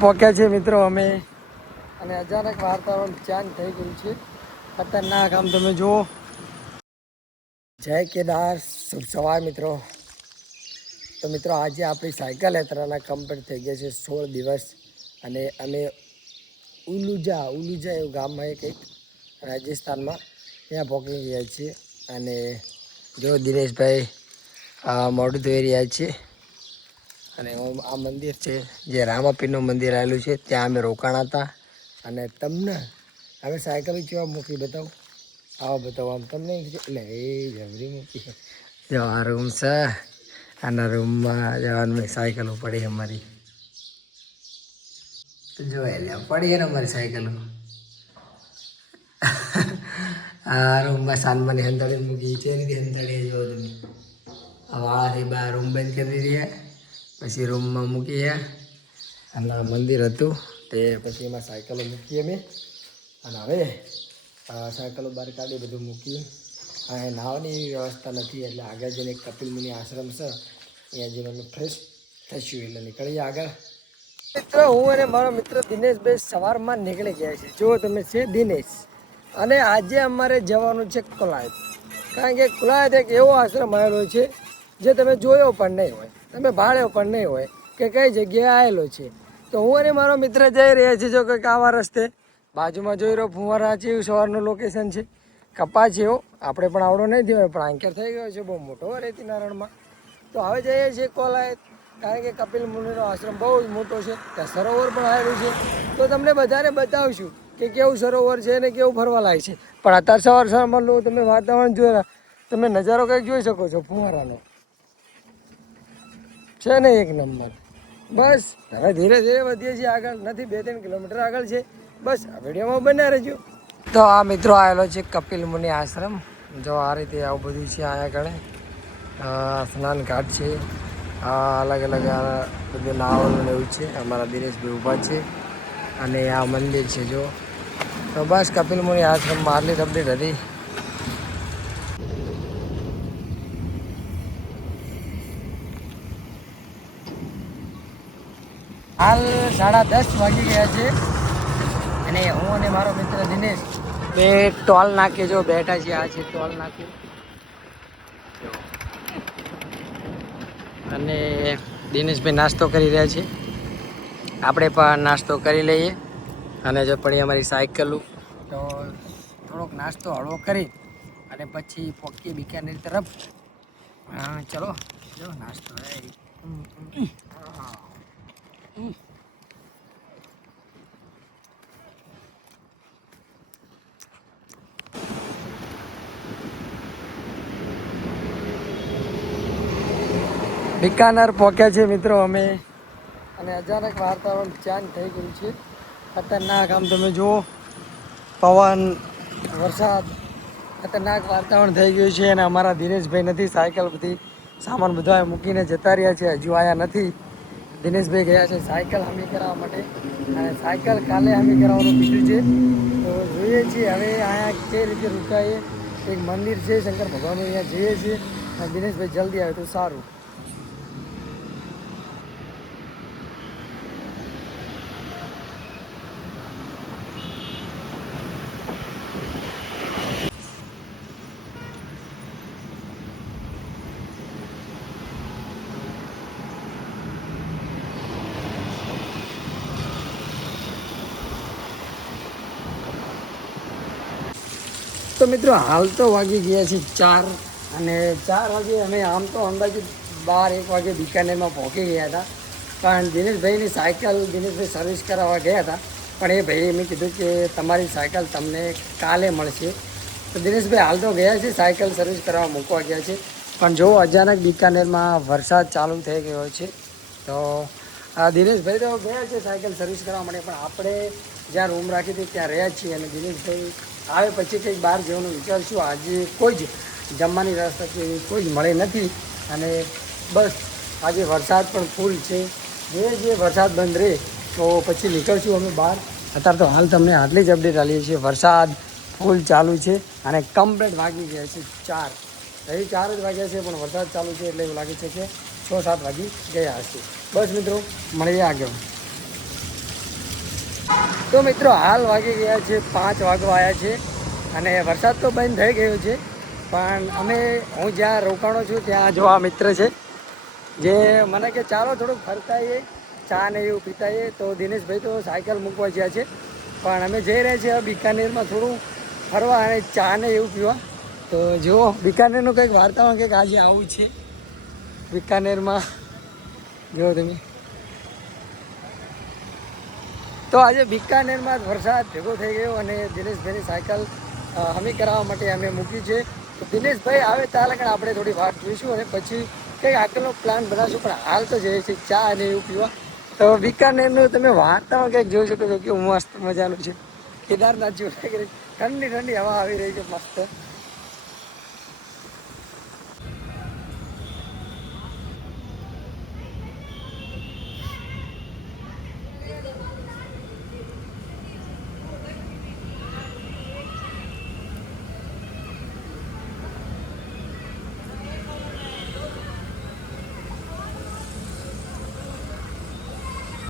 પહોંચ્યા છે મિત્રો અમે અને અચાનક વાતાવરણ ચેન્જ થઈ ગયું છે. ખતરનાક આમ તમે જુઓ. જય કેદાર, શુભ સવાર મિત્રો. તો મિત્રો આજે આપણી સાયકલ યાત્રાના કમ્પ્લીટ થઈ ગયા છે 16 દિવસ અને અમે ઉલુજા એવું ગામમાં કંઈક રાજસ્થાનમાં ત્યાં પહોંચી ગયા છીએ. અને જો દિનેશભાઈ મોઢું ધોઈ રહ્યા છે. અને આ મંદિર છે જે રામાપીરનું મંદિર આવેલું છે, ત્યાં અમે રોકાણા હતા. અને તમને હવે સાયકલ કેવા મૂકી બતાવો, આવો બતાવો આમ તમને એટલે એ જમરી મૂકી. જો આ રૂમ છે, આના રૂમમાં જવાનું સાયકલો પડી અમારી. જો એટલે પડી ને અમારી સાયકલો. આ રૂમમાં સાનમાની હંતાડી મૂકી છે, રીતે હંતાડી જો તમે આ વાળાથી બહાર રૂમ બંધ કરી રહ્યા. પછી રૂમમાં મૂકીએ અને મંદિર હતું તે પછી એમાં સાયકલો મૂકીએ અમે. અને હવે સાયકલો બહાર કાઢી બધું મૂકીએ. અહીં નાહવાની એવી વ્યવસ્થા નથી, એટલે આગળ જઈને કપિલ મુનિ આશ્રમ છે, અહીંયા જઈને અમે ફ્રેશ થઈશું એટલે નીકળીએ આગળ. મિત્રો હું અને મારો મિત્ર દિનેશભાઈ સવારમાં નીકળી ગયા છે. જો તમે છે દિનેશ. અને આજે અમારે જવાનું છે કુલાયત, કારણ કે કુલાયત એક એવો આશ્રમ આવેલો છે જે તમે જોયો પણ નહીં હોય, તમે ભાળ્યો પણ નહીં હોય કે કઈ જગ્યાએ આવેલો છે. તો હું અને મારો મિત્ર જઈ રહ્યા છીએ. જો કંઈક આવા રસ્તે બાજુમાં જોઈ રહ્યો ફુવારા છે, એવું સવારનું લોકેશન છે. કપા છે એવો આપણે પણ આવડો નહીં થયો પણ આંકેર થઈ ગયો છે બહુ મોટો રેતી નારણમાં. તો હવે જઈએ છીએ કોલાયત, કારણ કે કપિલ મુનિનો આશ્રમ બહુ જ મોટો છે. ત્યાં સરોવર પણ આવેલું છે. તો તમને બધાને બતાવશું કે કેવું સરોવર છે ને કેવું ફરવા લાયક છે. પણ અત્યારે સવારમાં લો તમે વાતાવરણ જોયા, તમે નજારો કંઈક જોઈ શકો છો ફુવારાનો છે ને એક નંબર. બસ હવે ધીરે ધીરે વધીએ છીએ આગળ, નથી 2-3 કિલોમીટર આગળ છે. બસ આ વિડીયોમાં બન્યા રહેજો. તો આ મિત્રો આવેલો છે કપિલ મુનિ આશ્રમ. જો આ રીતે આવું બધું છે અહીંયા આગળ. સ્નાન ઘાટ છે, અલગ અલગ બધું નાવલ એવું છે. અમારા દિનેશભાઈ ઊભા છે અને આ મંદિર છે જો. તો બસ કપિલ મુનિ આશ્રમમાં આટલી અપડેટ હતી. હાલ 10:30 વાગી ગયા છે અને હું અને મારો મિત્ર દિનેશ બે ટોલ નાકે જો બેઠા છીએ. આ છે ટોલ નાકે અને દિનેશભાઈ નાસ્તો કરી રહ્યા છે. આપણે પણ નાસ્તો કરી લઈએ. અને જો પડી અમારી સાયકલો, તો થોડોક નાસ્તો હળવો કરી અને પછી પોકીએ બિકાનેર તરફ. ચલો જો નાસ્તો બિકાનેર પહોંચ્યા છે મિત્રો અમે. અને અચાનક વાતાવરણ ચેન્જ થઈ ગયું છે. ખતરનાક આમ તમે જુઓ, પવન, વરસાદ, ખતરનાક વાતાવરણ થઈ ગયું છે. અને અમારા દિનેશભાઈ નથી, સાયકલ બધી સામાન બધા મૂકીને જતા રહ્યા છે, હજુ આવ્યા નથી. દિનેશભાઈ ગયા છે સાયકલ હમી કરાવવા માટે, અને સાયકલ કાલે હમી કરાવવાનું કીધું છે. તો જોઈએ છીએ હવે અહીંયા કઈ રીતે રોકાઈએ. એક મંદિર છે શંકર ભગવાનનું, અહીંયા જઈએ છીએ. અને દિનેશભાઈ જલ્દી આવે તો સારું. તો મિત્રો હાલ તો વાગી ગયા છે 4 અને 4 વાગે અમે આમ તો અંદાજે 12-1 વાગે બિકાનેરમાં પહોંચી ગયા હતા. પણ દિનેશભાઈની સાયકલ દિનેશભાઈ સર્વિસ કરાવવા ગયા હતા, પણ એ ભાઈએ મેં કીધું કે તમારી સાયકલ તમને કાલે મળશે. તો દિનેશભાઈ હાલ તો ગયા છે, સાયકલ સર્વિસ કરાવવા મૂકવા ગયા છે. પણ જો અચાનક બિકાનેરમાં વરસાદ ચાલુ થઈ ગયો છે, તો દિનેશભાઈ તો ગયા છે સાયકલ સર્વિસ કરવા માટે. પણ આપણે જ્યાં રૂમ રાખી હતી ત્યાં રહ્યા છીએ. અને દિનેશભાઈ આવે પછી કંઈક બહાર જવાનું વિચારશું. આજે કોઈ જ જમવાની વ્યવસ્થા કે કોઈ જ મળે નથી. અને બસ આજે વરસાદ પણ ફૂલ છે. જે વરસાદ બંધ રહે તો પછી નીકળશું અમે બહાર. અત્યારે તો હાલ તમને આટલી જ અપડેટ આપીએ છીએ. વરસાદ ફૂલ ચાલુ છે અને કમ્પ્લીટ વાગી ગયા છે 4. હજી 4 જ વાગ્યા છે, પણ વરસાદ ચાલુ છે એટલે એવું લાગે છે કે 6-7 વાગી ગયા હશે. બસ મિત્રો મળીએ આગળ. તો મિત્રો હાલ વાગી ગયા છે 5 વાગવા આવ્યા છે અને વરસાદ તો બંધ થઈ ગયો છે, પણ હું જ્યાં રોકાણો છું ત્યાં જો આ મિત્ર છે જે મને કે ચાલો થોડુંક ફરતા આવીએ, ચા ને એવું પીતા આવીએ. તો દિનેશભાઈ તો સાયકલ મૂકવા ગયા છે, પણ અમે જઈ રહ્યા છીએ બિકાનેરમાં થોડું ફરવા અને ચા ને એવું પીવા. તો જુઓ બિકાનેરનું કંઈક વાર્તામાં કંઈક આજે આવું છે બિકાનેરમાં, જુઓ તમે. તો આજે બિકાનેરમાં વરસાદ ભેગો થઈ ગયો અને દિનેશભાઈની સાયકલ હમી કરાવવા માટે અમે મૂકી છે. તો દિનેશભાઈ આવે ત્યાં લગન આપણે થોડી વાત જોઈશું અને પછી કંઈક આગળનો પ્લાન બનાવશું. પણ હાલ તો જઈએ છીએ ચા અને એવું પીવા. તો બિકાનેરનું તમે વાર્તામાં કંઈક જોઈ શકો છો કે મસ્ત મજાનું છે. કેદારનાથ જેવું લાગી રહ્યું, ઠંડી ઠંડી હવા આવી રહી છે મસ્ત.